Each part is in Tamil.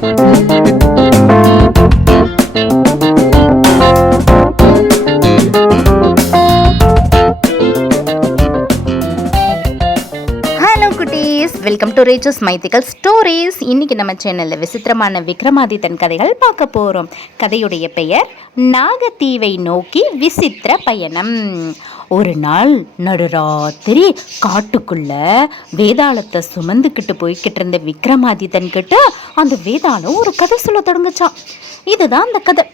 வெல்கம் டு ரேச்சஸ் மைத்திக்கல் ஸ்டோரிஸ். இன்றைக்கி நம்ம சேனலில் விசித்திரமான விக்ரமாதித்தன் கதைகள் பார்க்க போகிறோம். கதையுடைய பெயர் நாகத்தீவை நோக்கி விசித்திர பயணம். ஒரு நாள் நடுராத்திரி காட்டுக்குள்ள வேதாளத்தை சுமந்துக்கிட்டு போய்கிட்டு இருந்த விக்ரமாதித்தன் கிட்ட அந்த வேதாளம் ஒரு கதை சொல்ல தொடங்குச்சான். இதுதான் அந்த கதை.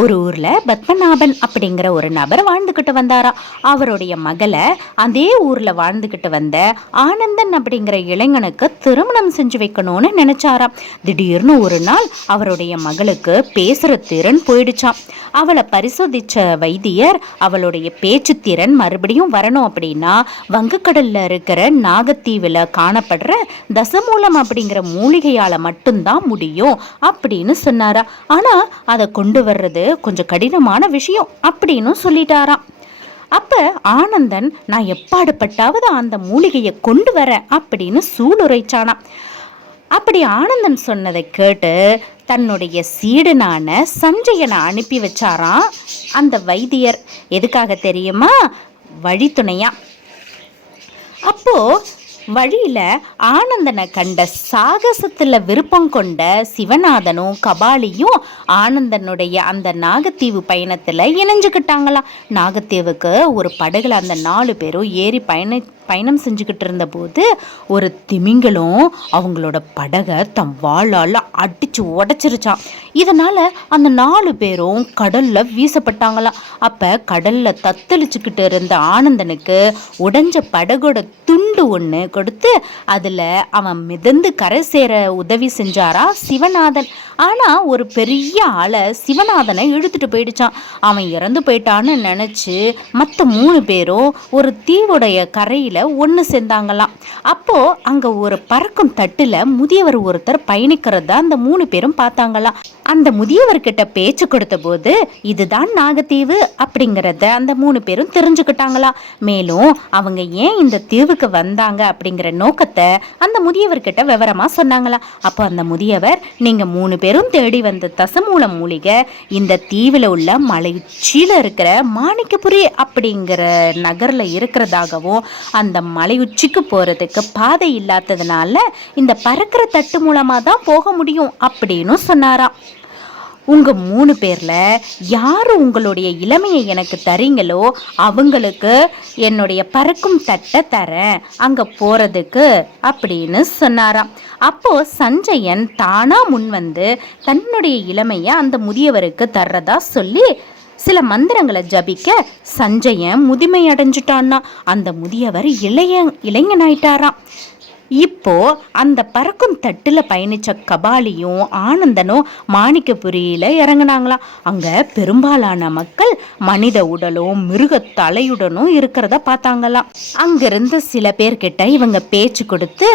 ஒரு ஊரில் பத்மநாபன் அப்படிங்கிற ஒரு நபர் வாழ்ந்துக்கிட்டு வந்தாராம். அவருடைய மகளை அதே ஊரில் வாழ்ந்துக்கிட்டு வந்த ஆனந்தன் அப்படிங்கிற இளைஞனுக்கு திருமணம் செஞ்சு வைக்கணும்னு நினைச்சாராம். திடீர்னு ஒரு நாள் அவருடைய மகளுக்கு பேசுகிற திறன் போயிடுச்சான். அவளை பரிசோதிச்ச வைத்தியர் அவளுடைய பேச்சு திறன் மறுபடியும் வரணும் அப்படின்னா வங்கக்கடலில் இருக்கிற நாகத்தீவில் காணப்படுற தசமூலம் அப்படிங்கிற மூலிகையால் மட்டும்தான் முடியும் அப்படின்னு சொன்னாரா. ஆனால் அதை கொண்டு வர்றது கொஞ்சம் கடினமான விஷயம் அப்படின்னு சொல்லிட்டாராம். அப்ப ஆனந்தன், நான் எப்பாடுபட்டாவது அந்த மூலிகையை கொண்டு வரேன் அப்படின்னு சூளுரைச்சானா. அப்படி ஆனந்தன் சொன்னதை கேட்டு தன்னுடைய சீடனான சஞ்சயனை அனுப்பி வச்சாராம் அந்த வைத்தியர். எதுக்காக தெரியுமா? வழித்துணையா. அப்போ வழியில ஆனந்தனை கண்ட சாகசத்துல விருப்பம் கொண்ட சிவநாதனும் கபாலியும் ஆனந்தனுடைய அந்த நாகத்தீவு பயணத்துல இணைஞ்சுக்கிட்டாங்களாம். நாகத்தீவுக்கு ஒரு படகுல அந்த 4 பேரும் ஏறி பயணம் செஞ்சுக்கிட்டு இருந்த போது ஒரு திமிங்கலம் அவங்களோட படகை தம் வாளால் அடிச்சு உடைச்சிருச்சான். இதனால அந்த 4 பேரும் கடல்ல வீசப்பட்டாங்களாம். அப்ப கடல்ல தத்தளிச்சுக்கிட்டு இருந்த ஆனந்தனுக்கு உடைஞ்ச படகோட துண்டு ஒன்று கொடுத்து அதுல அவன் மிதந்து கரை சேர உதவி செஞ்சாரா சிவநாதன். ஆனா ஒரு பெரிய ஆளை சிவநாதனை இழுத்துட்டு போயிடுச்சான். அவன் இறந்து போயிட்டான்னு நினைச்சு மற்ற 3 பேரும் ஒரு தீவுடைய கரையில ஒன்று சேர்ந்தாங்களாம். அப்போ அங்க ஒரு பறக்கும் தட்டுல முதியவர் ஒருத்தர் பயணிக்கிறத அந்த 3 பேரும் பார்த்தாங்களாம். அந்த முதியவர்கிட்ட பேச்சு கொடுத்த போது இதுதான் நாகத்தீவு அப்படிங்கிறத அந்த 3 பேரும் தெரிஞ்சுக்கிட்டாங்களா. மேலும் அவங்க ஏன் இந்த தீவுக்கு வந்தாங்க அப்படிங்கிற நோக்கத்தை அந்த முதியவர்கிட்ட விவரமா சொன்னாங்களா. அப்போ அந்த முதியவர், நீங்க 3 பேரும் தேடி வந்த தசமூல மூலிகை இந்த தீவுல உள்ள மலை உச்சியில இருக்கிற மாணிக்கபுரி அப்படிங்கிற நகர்ல இருக்கிறதாகவும் அந்த மலை உச்சிக்கு போறதுக்கு பாதை இல்லாததுனால இந்த பறக்கிற தட்டு மூலமா தான் போக முடியும் அப்படின்னு சொன்னாராம். உங்க 3 பேர்ல யாரு உங்களுடைய இளமையை எனக்கு தரீங்களோ அவங்களுக்கு என்னுடைய பறக்கும் தட்டை தரேன் அங்க போறதுக்கு அப்படின்னு சொன்னாராம். அப்போ சஞ்சயன் தானா முன் வந்து தன்னுடைய இளமையை அந்த முதியவருக்கு தர்றதா சொல்லி சில மந்திரங்களை ஜபிக்க சஞ்சயன் முதுமை அடைஞ்சிட்டான்னா அந்த முதியவர் இளைஞனாயிட்டாராம். இப்போ அந்த பறக்கும் தட்டுல பயணிச்ச கபாலியும் ஆனந்தனும் மாணிக்கபுரியில இறங்கினாங்களாம். அங்க பெரும்பாலான மக்கள் மனித உடலும் மிருக தலையுடனும் இருக்கிறத பார்த்தாங்களாம். அங்கிருந்து சில பேர்கிட்ட இவங்க பேச்சு கொடுத்து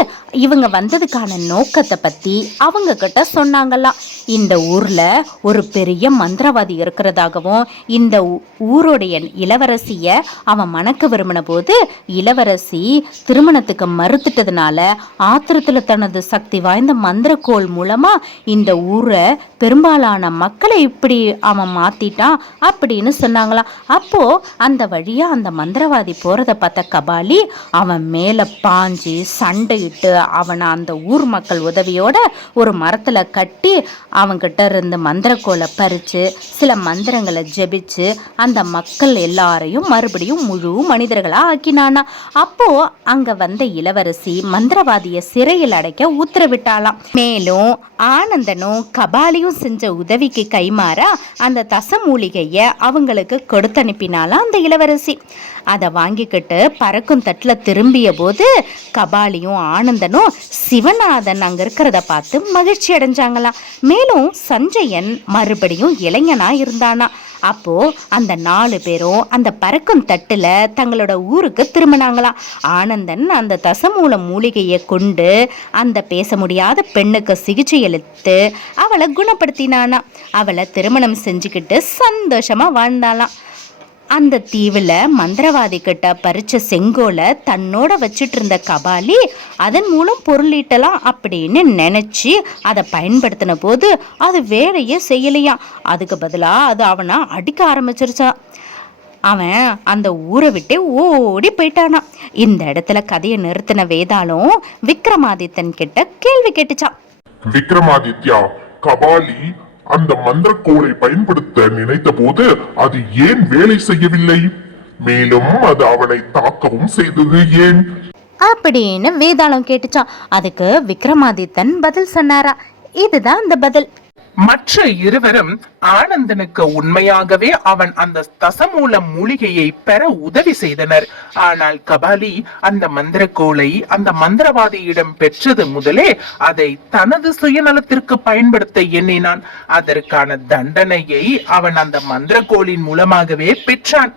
இவங்க வந்ததுக்கான நோக்கத்தை பத்தி அவங்க கிட்ட சொன்னாங்களாம். இந்த ஊர்ல ஒரு பெரிய மந்திரவாதி இருக்கிறதாகவும் இந்த ஊருடைய இளவரசிய அவன் மணக்க விரும்பின போது இளவரசி திருமணத்துக்கு மறுத்துட்டதுனால ஆத்திரத்துல தனது சக்தி வாய்ந்த மந்திரக்கோள் மூலமா இந்த ஊரை பெரும்பாலான மக்களை இப்படி அவன் மாத்திட்டான் அப்படின்னு சொன்னாங்களாம். அப்போ அந்த வழியா அந்த மந்திரவாதி போறத பார்த்த கபாலி அவன் மேல பாஞ்சு சண்டையிட்டு அவனை அந்த ஊர் மக்கள் உதவியோட ஒரு மரத்துல கட்டி அவன்கிட்ட இருந்து மந்திரக்கோளை பறிச்சு சில மந்திரங்களை ஜெபிச்சு அந்த மக்கள் எல்லாரையும் மறுபடியும் முழு மனிதர்களா ஆக்கினானா. அப்போ அங்க வந்த இளவரசி மந்திரவாதிய சிறையில் அடைக்க உத்தரவிட்டாளாம். மேலும் ஆனந்தனும் கபாலியும் செஞ்ச உதவிக்கு கைமாறா அந்த தசமூலிகைய அவங்களுக்கு கொடுத்து அனுப்பினாலாம் அந்த இளவரசி. அதை வாங்கிக்கிட்டு பறக்கும் தட்டுல திரும்பிய போது கபாலியும் ஆனந்தனும் சிவநாதன் அங்க இருக்கிறத பார்த்து மகிழ்ச்சி அடைஞ்சாங்களாம். மேலும் சஞ்சயன் மறுபடியும் இளைஞனா இருந்தானா. அப்போ அந்த 4 பேரும் அந்த பறக்கும் தட்டுல தங்களோட ஊருக்கு திரும்பினாங்களாம். ஆனந்தன் அந்த தசமூல மூலிகையை கொண்டு அந்த பேச முடியாத பெண்ணுக்கு சிகிச்சை அளித்து அவளை குணப்படுத்தினானா. அவளை திருமணம் செஞ்சுக்கிட்டு சந்தோஷமா வாழ்ந்தாளாம். அந்த தீவுல மந்திரவாதி கிட்ட பறிச்ச செங்கோலை தன்னோட வச்சுட்டு இருந்த கபாலி அதன் மூலம் பொருளீட்டலாம் அப்படின்னு நினைச்சு அதை பயன்படுத்தின போது அது வேலையே செய்யலையாம். அதுக்கு பதிலாக அது அவனை அடிக்க ஆரம்பிச்சிருச்சான். அவன் அந்த ஊரை விட்டு ஓடி போயிட்டானா. இந்த இடத்துல கதையை நிறுத்தின வேதாளம் விக்ரமாதித்தன் கிட்ட கேள்வி கேட்டுச்சான். விக்ரமாதித்யா, கபாலி அந்த மந்திரக்கோளை பயன்படுத்த நினைத்த போது அது ஏன் வேலை செய்யவில்லை? மேலும் அது அவனை தாக்கவும் செய்தது ஏன் அப்படின்னு வேதாளம் கேட்டுச்சான். அதுக்கு விக்ரமாதித்தன் பதில் சொன்னாரா. இதுதான் அந்த பதில். மற்ற இருவரும் ஆனந்தனுக்கு உண்மையாகவே அவன் அந்த தசமூல மூலிகையை பெற உதவி செய்தனர். ஆனால் கபாலி அந்த மந்திரக்கோளை அந்த மந்திரவாதியிடம் பெற்றது முதலே அதை தனது சுயநலத்திற்கு பயன்படுத்த எண்ணினான். அதற்கான தண்டனையை அவன் அந்த மந்திரக்கோளின் மூலமாகவே பெற்றான்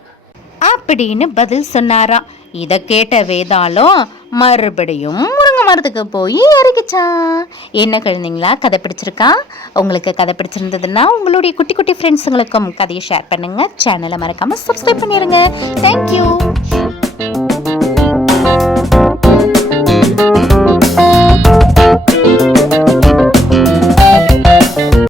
அப்படின்னு பதில் சொன்னாராம். இத கேட்ட வேதாளம் மறுபடியும் முருங்கை மரத்துக்கு போய் இறங்கிச்சான். என்ன குழந்தைங்களா, கதை பிடிச்சிருக்கா? உங்களுக்கு கதை பிடிச்சிருந்ததுன்னா உங்களுடைய குட்டி குட்டி ஃப்ரெண்ட்ஸுங்களுக்கும் கதையை ஷேர் பண்ணுங்க. சேனலை மறக்காம சப்ஸ்கிரைப் பண்ணிருங்க. தேங்க்யூ.